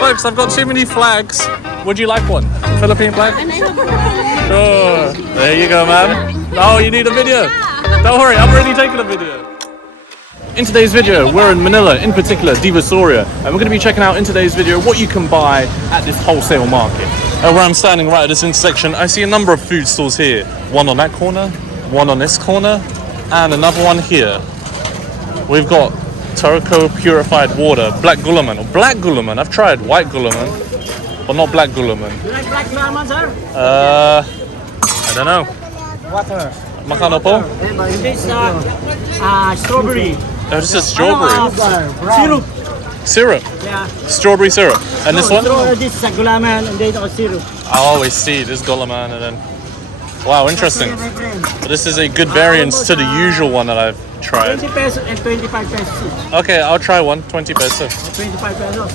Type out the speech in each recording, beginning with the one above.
Folks, I've got too many flags. Would you like one? Philippine flag? Sure. There you go, man. Oh, you need a video. Don't worry, I'm already taking a video. In today's video, we're in Manila, in particular, Divisoria, and we're going to be checking out in today's video what you can buy at this wholesale market. Where I'm standing right at this intersection, I see a number of food stalls here. One on that corner, one on this corner, and another one here. We've got Turco purified water, black gulaman. Or black gulaman, I've tried white gulaman, but not black gulaman. You like black gulaman, sir? I don't know. Water. Makano po? This strawberry. Oh, this is strawberry. Syrup. Syrup? Yeah. Strawberry syrup. And this one? This is a gulaman and then syrup. I always see this gulaman and then... Wow, interesting. This is a good variance to the usual one that I've tried. 20 pesos and 25 pesos each. Okay, I'll try one. 20 peso. 25 pesos.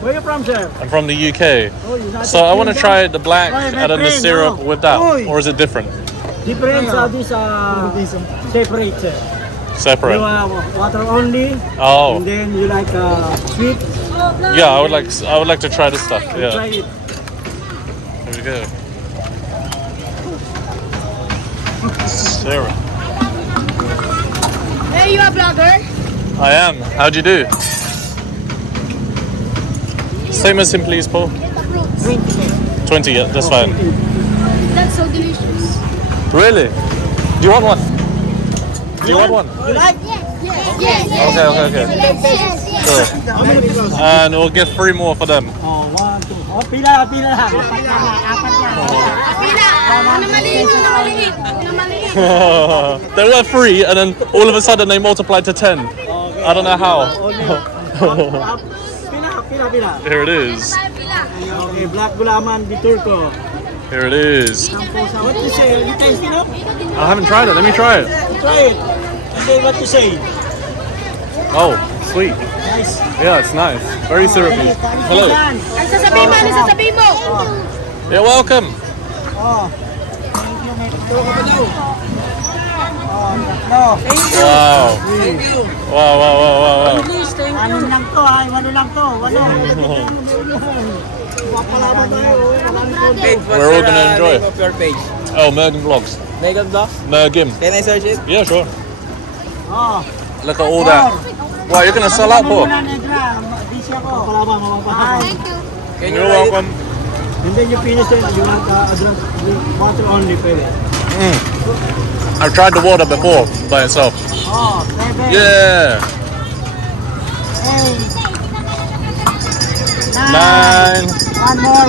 Where are you from, sir? I'm from the UK. Oh, So I want to try the black and then the syrup with that. Or is it different? Different, this separate, sir. Separate. You water only. Oh. And then you like sweet. Yeah, I would like to try this stuff. Yeah. Try it. Here we go. Syrup. Hey, you a blogger? I am. How'd you do? Same as him, please, Paul. 20, yeah, that's fine. That's so delicious. Really? Do you want one? Do you want one? You like? Yes. Okay. Sure. Yes. How many kilos? And we'll get 3 more for them. Oh, 1, 2. Oh, pila. Apat lang. They were 3 and then all of a sudden they multiplied to 10. I don't know how. Pila. Here it is. Okay, black gulaman di Turco. Here it is. What you say? You taste it up? I haven't tried it. Let me try it. Try it. And then what you say? Oh, sweet. Nice. Yeah, it's nice. Very syrupy. Hello. Ang sasabihin mo. You're welcome. Oh. Thank you, mate. No. Wow. Wow. Ano lang to, ha? Walo lang to. Walo. Papalaban tayo. We're all gonna enjoy it. Name of your page. Oh, Mergim vlogs. Megan Vlogs? Mergim. Can I search it? Yeah, sure. Oh. Look at all that. Wow, you're gonna sell out, Paul. Busy ako. Papalaban, mapapahay. Thank you. Can you You're write welcome. And then you finish it, you want water only, pwede. I've tried the water before by itself. Oh, 7. Yeah. 8. 9. One more.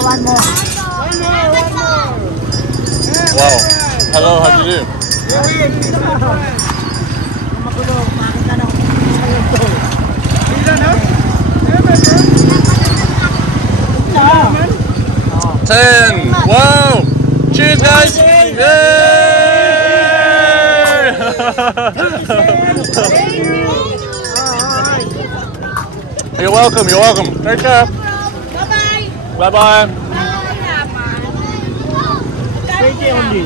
Wow. Hello, how'd you do? Magulo, makita na sa'yo to. Pila na? 10. Wow. Cheers, guys. Yay! You're welcome. Take care. Bye-bye. Bye-bye. 20 only.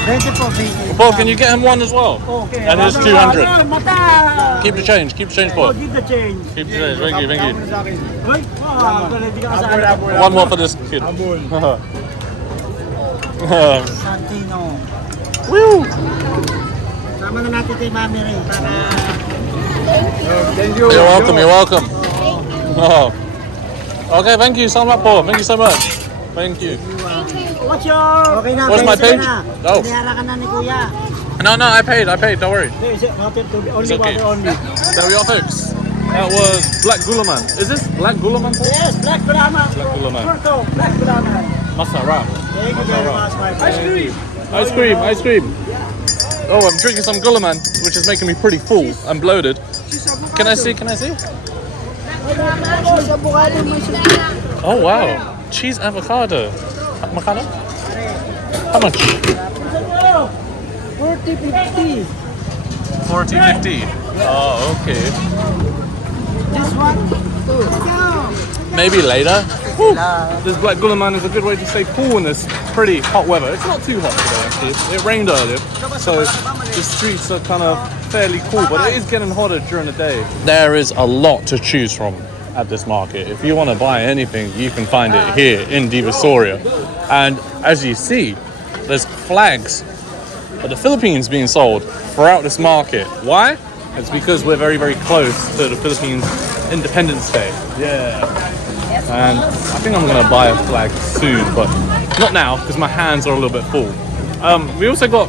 20 po, 20. Paul, can you get him one as well? Okay. And here's 200. Mata! Keep the change, Paul. Give the change. Keep the change. Thank you. Wait, hindi ka kasali. One more for this kid. Santino. Woo! Sama na natin kay Mami rin para... You're welcome. Oh. Okay, thank you so much, Paul. Thank you so much. Thank you. What's your... Okay na, What's my page? Oh. Pinihara ka na ni Kuya. No, I paid. Don't worry. Is it water It's only, okay. water only? There we are, folks. That was Black Gulaman. Is this Black Gulaman, Paul? Yes, black gulaman. Black gulaman. Turco, black gulaman. Masarap. Thank you very much, my friend. Ice cream. Oh, I'm drinking some gulaman, which is making me pretty full. I'm bloated. Can I see? Oh, wow. Cheese avocado. Makano? How much? 40-50. 40.50. Oh, okay. This one? Maybe later. Woo. This black gulaman is a good way to stay cool in this pretty hot weather. It's not too hot today, actually. It rained earlier, so the streets are kind of fairly cool, but it is getting hotter during the day. There is a lot to choose from. at this market. If you want to buy anything, you can find it here in Divisoria. And as you see, there's flags of the Philippines being sold throughout this market. Why? It's because we're very, very close to the Philippines Independence Day. Yeah. And I think I'm going to buy a flag soon, but not now because my hands are a little bit full. We also got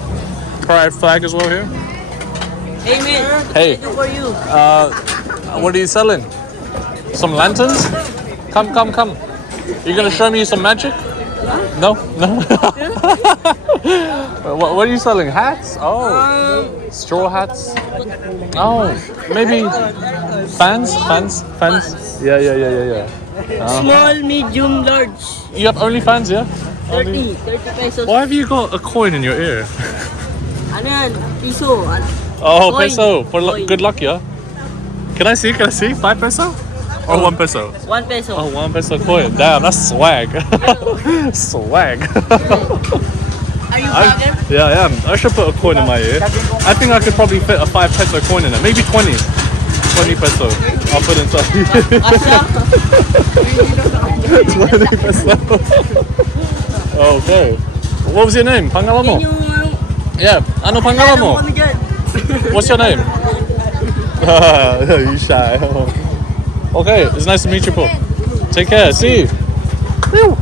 pride flag as well here. Hey man, Hey, for you. what are you selling? Some lanterns? Come. You gonna show me some magic? No. What are you selling? Hats? Oh, straw hats. Oh, maybe fans. Yeah. Small, medium, large. You have only fans, yeah? 30 pesos. Why have you got a coin in your ear? Ano yan? Piso. Oh, Coin. peso for Coin. good luck, yeah. Can I see? 5 peso or 1 peso? 1 peso. Oh, 1 peso coin. Damn, that's swag. Swag. Are you vlogger? Yeah, I am. I should put a coin in my ear. I think I could probably fit a 5 peso coin in it. Maybe 20. 20 peso. I'll put inside. 20 peso. Okay. What was your name? Pangalan mo? Yeah. Ano pangalan mo? Ano dyan? What's your name? You shy. Okay, it's nice to meet you, Paul. Take care. See you. Whew.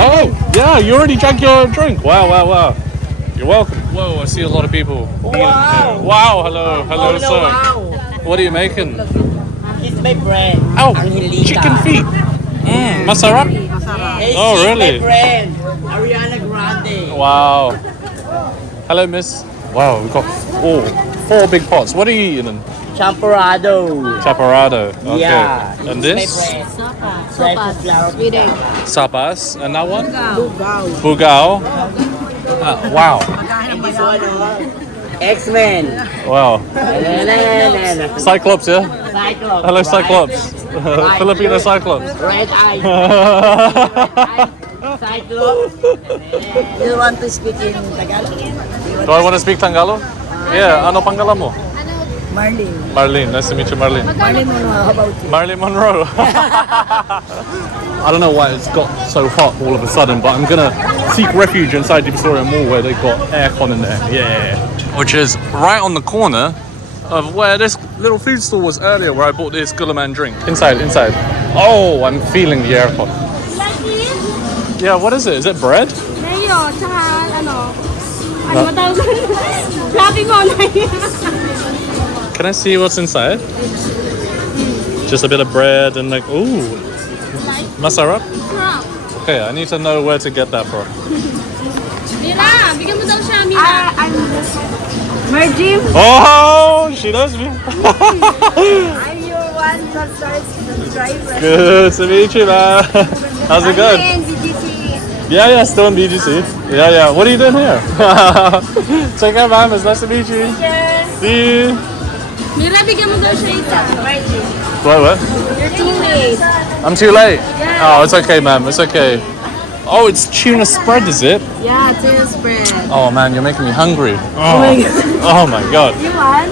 Oh, yeah, you already drank your drink. Wow. You're welcome. Whoa, I see a lot of people. Wow. Wow, hello, sir. Wow. What are you making? It's my friend. Oh, Angelita. chicken feet. Masarap? Hey, Oh, she's really? my friend. Ariana Grande. Wow. Hello, miss. Wow, we've got four big pots. What are you eating? Champorado. Chaparrado. Okay. Yeah. And it's this? my friend. Sopas. Sweet egg. Sapas. And that one? Bugao. Bugao. Wow. And this one, X-Men. Wow. Cyclops, yeah? Cyclops. Hello, Cyclops. Filipino Cyclops. Red eye. Cyclops. Do you want to speak in Tagalog? Do I want to speak Tagalog? Yeah. Ano pangalan mo? Marlene. Marlene. Nice to meet you, Marlene. Marlene, how about you? Marilyn Monroe. I don't know why it's got so hot all of a sudden, but I'm gonna seek refuge inside Divisoria Mall where they've got aircon in there. Yeah. Which is right on the corner of where this little food store was earlier, where I bought this Gulaman drink. Inside. Oh, I'm feeling the aircon. Yeah, what is it? Is it bread? Mayo, tsaka ano matawag Fluffy mo na yun. Can I see what's inside? Just a bit of bread and like, ooh, masarap? Okay, I need to know where to get that from. Mira, bigyan mo daw siya, Mira. I'm Mergim. Oh, she knows me. I'm your one subscriber. Good to meet you, man. How's it going? BGC. Yeah, still in BGC. Yeah. What are you doing here? Take care, man. It's nice to meet you. See you. Mira, bigyan mo daw siya isa. What? You're too late. I'm too late. Oh, it's okay, ma'am. It's okay. Oh, it's tuna spread, is it? Yeah, tuna spread. Oh man, you're making me hungry. Oh my god. You want?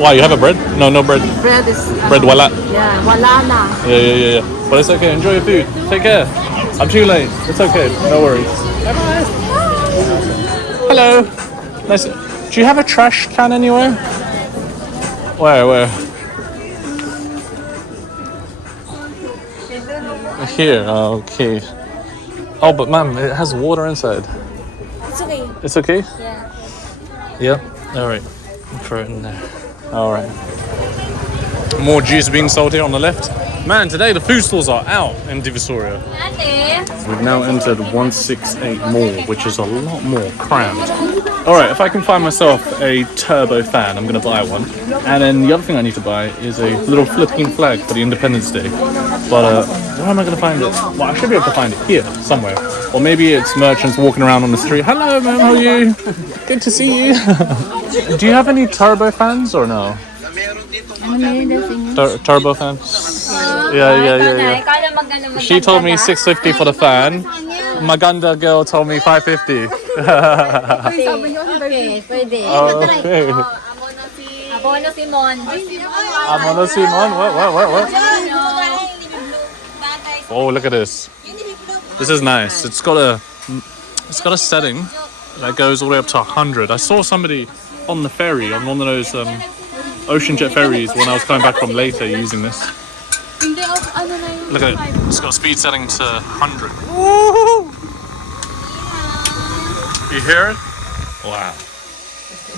Why, you have a bread? No bread. Bread is... Bread wala. Yeah, wala na. Yeah. But it's okay. Enjoy your food. Take care. I'm too late. It's okay. No worries. Bye-bye. Hello. Nice. Do you have a trash can anywhere? Where? Here. Okay. Oh, but ma'am, it has water inside. It's okay. It's okay? Yeah. Yeah? Alright. Throw it in there. Alright. More juice being sold here on the left. Man, today the food stores are out in Divisoria. We've now entered 168 Mall, which is a lot more crammed. Alright, if I can find myself a turbo fan, I'm going to buy one. And then the other thing I need to buy is a little Philippine flag for the Independence Day. But where am I going to find it? Well, I should be able to find it here, somewhere. Or maybe it's merchants walking around on the street. Hello, ma'am, how are you? Good to see you. Do you have any turbo fans or no? Turbo fans? Yeah. She told me 650 for the fan. Maganda girl told me 550. Okay, pwede. Okay. Mono Simon. Mono Simon. What? Oh, look at this. This is nice. It's got a setting that goes all the way up to 100. I saw somebody on the ferry, on one of those ocean jet ferries when I was coming back from later using this. Look at it. It's got a speed setting to 100. Woo! You hear it? Wow.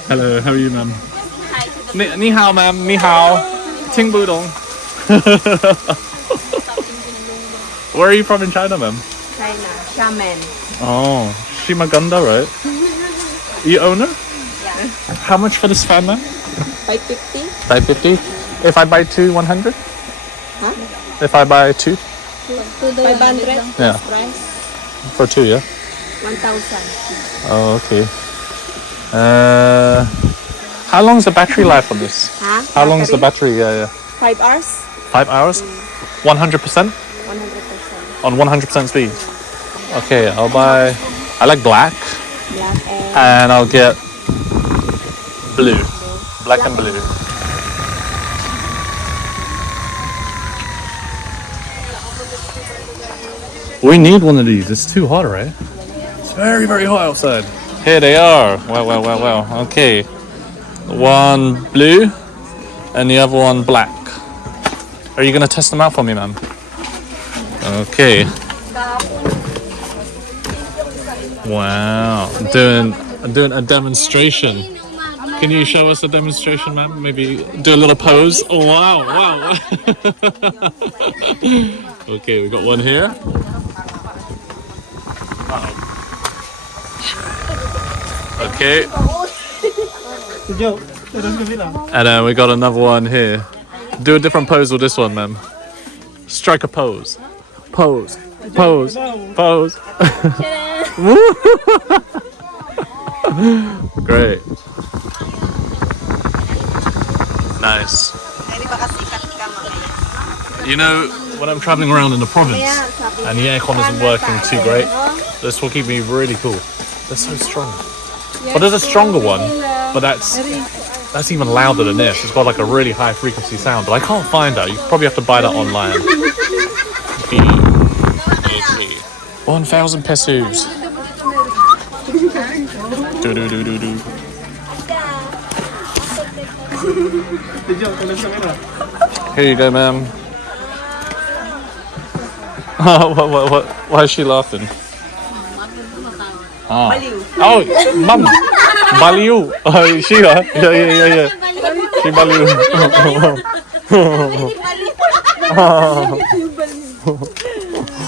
Hello, how are you, ma'am? Ni hao, ma'am. Ni hao. Ting bu dong. Where are you from in China, ma'am? China, Xiamen. Oh, she maganda, right? You own her? Yeah. How much for this fan, ma'am? 550. 550. If I buy two, 100? Huh? If I buy two? 500. Yeah. Price. For two, yeah? 1,000. Oh, okay. How long is the battery life on this? Huh? How long is the battery? Yeah. 5 hours. 5 hours? 100%? 100%. On 100% speed? Okay, I'll buy... I like black. Black And I'll get blue. Black and blue. We need one of these. It's too hot, right? It's very, very hot outside. Here they are. Well. Okay. One blue and the other one black. Are you going to test them out for me, ma'am? Okay. Wow. I'm doing a demonstration. Can you show us a demonstration, ma'am? Maybe do a little pose. Oh, wow. Okay, we got one here. Okay. And then we got another one here. Do a different pose with this one, ma'am. Strike a pose. Pose. Great. Nice. You know, when I'm traveling around in the province and the aircon isn't working too great, this will keep me really cool. They're so strong. But there's a stronger one, but that's even louder than this. It's got like a really high frequency sound, but I can't find that. You probably have to buy that online. 1,000 pesos. Do. Here you go, ma'am. What? Why is she laughing? Oh, mum. Baliu. Oh, she, yeah. She baliu.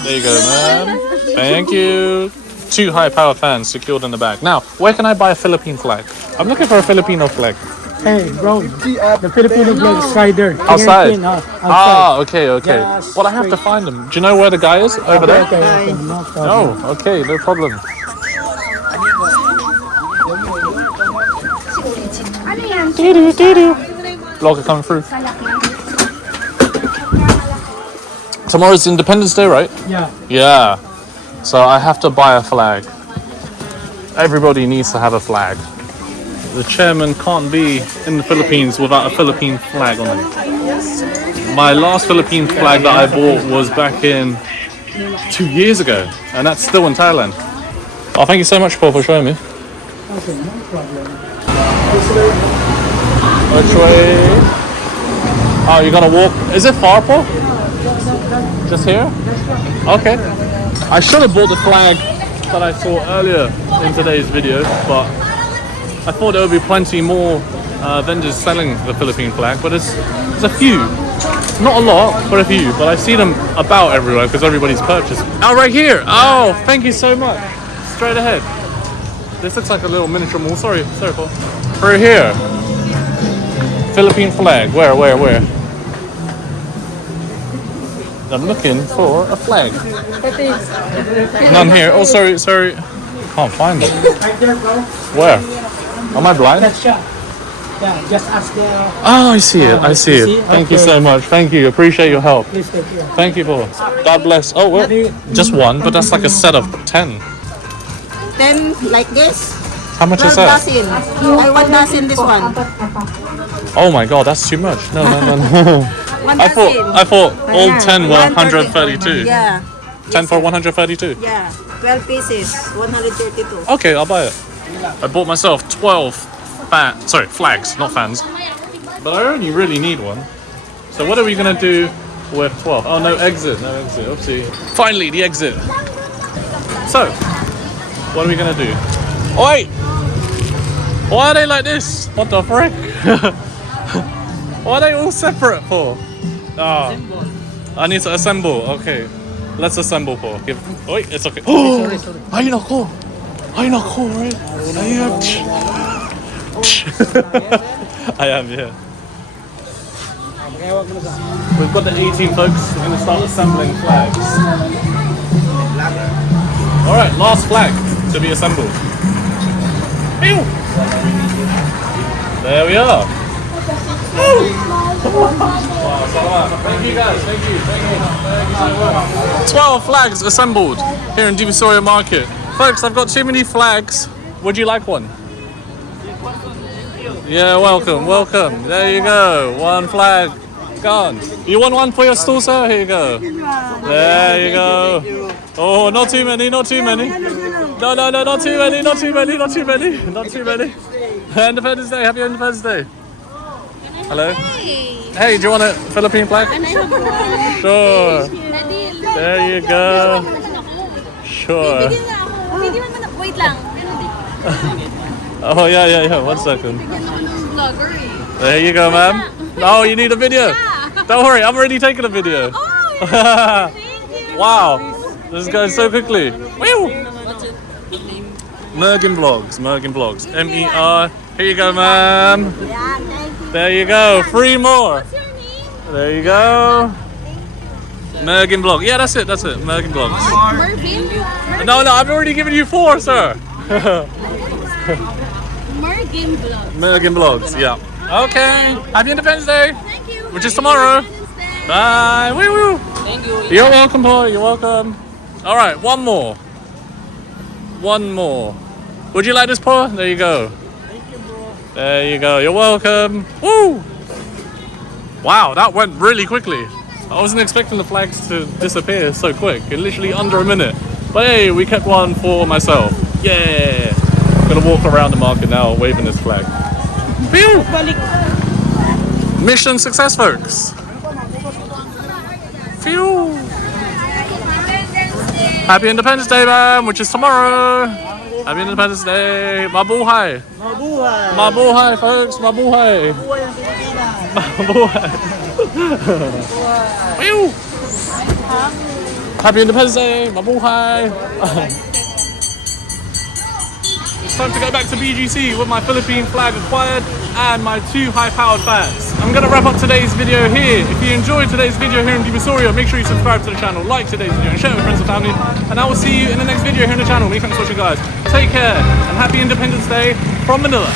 There you go, ma'am. Thank you. 2 high power fans secured in the back. Now, where can I buy a Philippine flag? I'm looking for a Filipino flag. Hey, bro, the Filipino flag is right there. Outside? Outside. Okay. Yes, Well, I have to find them. Do you know where the guy is? Over there? Okay, no problem. Oh, okay, no problem. Vlogger coming through. Tomorrow's Independence Day, right? Yeah. Yeah. So I have to buy a flag. Everybody needs to have a flag. The chairman can't be in the Philippines without a Philippine flag on it. My last Philippine flag that I bought was back in 2 years ago, and that's still in Thailand. Oh, thank you so much, Paul, for showing me. Okay, no problem. Which way? Oh, you're gonna walk? Is it far, Paul? Just here? Okay. I should have bought the flag that I saw earlier in today's video, but I thought there would be plenty more vendors selling the Philippine flag, but there's a few. Not a lot, but a few. But I see them about everywhere because everybody's purchased. Oh, right here. Oh, thank you so much. Straight ahead. This looks like a little miniature mall. Sorry, Paul. Right here. Philippine flag. Where? I'm looking for a flag. None here. Oh, sorry. Can't find it. Right there, bro. Where? Am I blind? That shot. Yeah, just ask the... Oh, I see it. see? Thank you Okay. so much. Thank you. Appreciate your help. Please take care. Thank you, Paul. God bless. Oh, well, just one, but that's like a set of 10. 10 like this. How much is 12 that? dozen. I 1 dozen this one. Oh my god, that's too much. No. 1 I dozen. thought all Yeah. 10 were 130. 132. Yeah. 10 for 132. Yeah. 12 pieces. 132. Okay, I'll buy it. I bought myself 12 flags, not fans. But I only really need one. So what are we gonna do with 12? Oh, no exit. Oopsie. Finally, the exit. So, what are we gonna do? Oh, wait! Why are they like this? What the frick? Why are they all separate for? Ah, I need to assemble. Okay, let's assemble for. Wait, it's okay. Oh, sorry. Ay nako, right? I am, yeah. We've got the 18 folks. We're gonna start assembling flags. All right, last flag to be assembled. Ew. There we are. Wow, thank you guys, thank you so much. 12 flags assembled here in Divisoria Market. Folks, I've got too many flags. Would you like one? Yeah, welcome. There you go, 1 flag gone. You want one for your stall, sir? Here you go. There you go. Oh, not too many. No, not too many. Independence Day, happy Independence Day. Hello. Hey, do you want a Philippine flag? Sure. There you go. Sure. Wait lang. Oh, yeah. 1 second. There you go, ma'am. Oh, you need a video? Don't worry, I'm already taking a video. Oh, thank you. Wow, this is going so quickly. Woo! Mergim Vlogs. M-E-R. Here you go, ma'am. Yeah, thank you. There you go. 3 more. What's your name? There you go. Mergim Vlog. Yeah, that's it. Mergim Vlogs. Mervin? No, I've already given you 4, sir. Mergim Vlog. Mergim Vlogs, yeah. Okay. Happy Independence Day. Thank you. Which is tomorrow. Bye. Woo. Thank you. You're welcome, boy. You're welcome. All right, 1 more. Would you like this, Paul? There you go. Thank you, bro. There you go. You're welcome. Woo! Wow, that went really quickly. I wasn't expecting the flags to disappear so quick. In literally under a minute. But hey, we kept one for myself. Yeah. Gonna walk around the market now, waving this flag. Phew! Mission success, folks. Phew! Happy Independence Day, ma'am, which is tomorrow. Happy Independence Day. Mabuhay. Mabuhay, folks. Mabuhay. Mabuhay. Phew! Happy Independence Day. Mabuhay. It's time to go back to BGC with my Philippine flag acquired and my 2 high-powered fans. I'm going to wrap up today's video here. If you enjoyed today's video here in Divisoria, make sure you subscribe to the channel, like today's video, and share it with friends and family. And I will see you in the next video here on the channel. Many thanks for watching, guys. Take care, and happy Independence Day from Manila.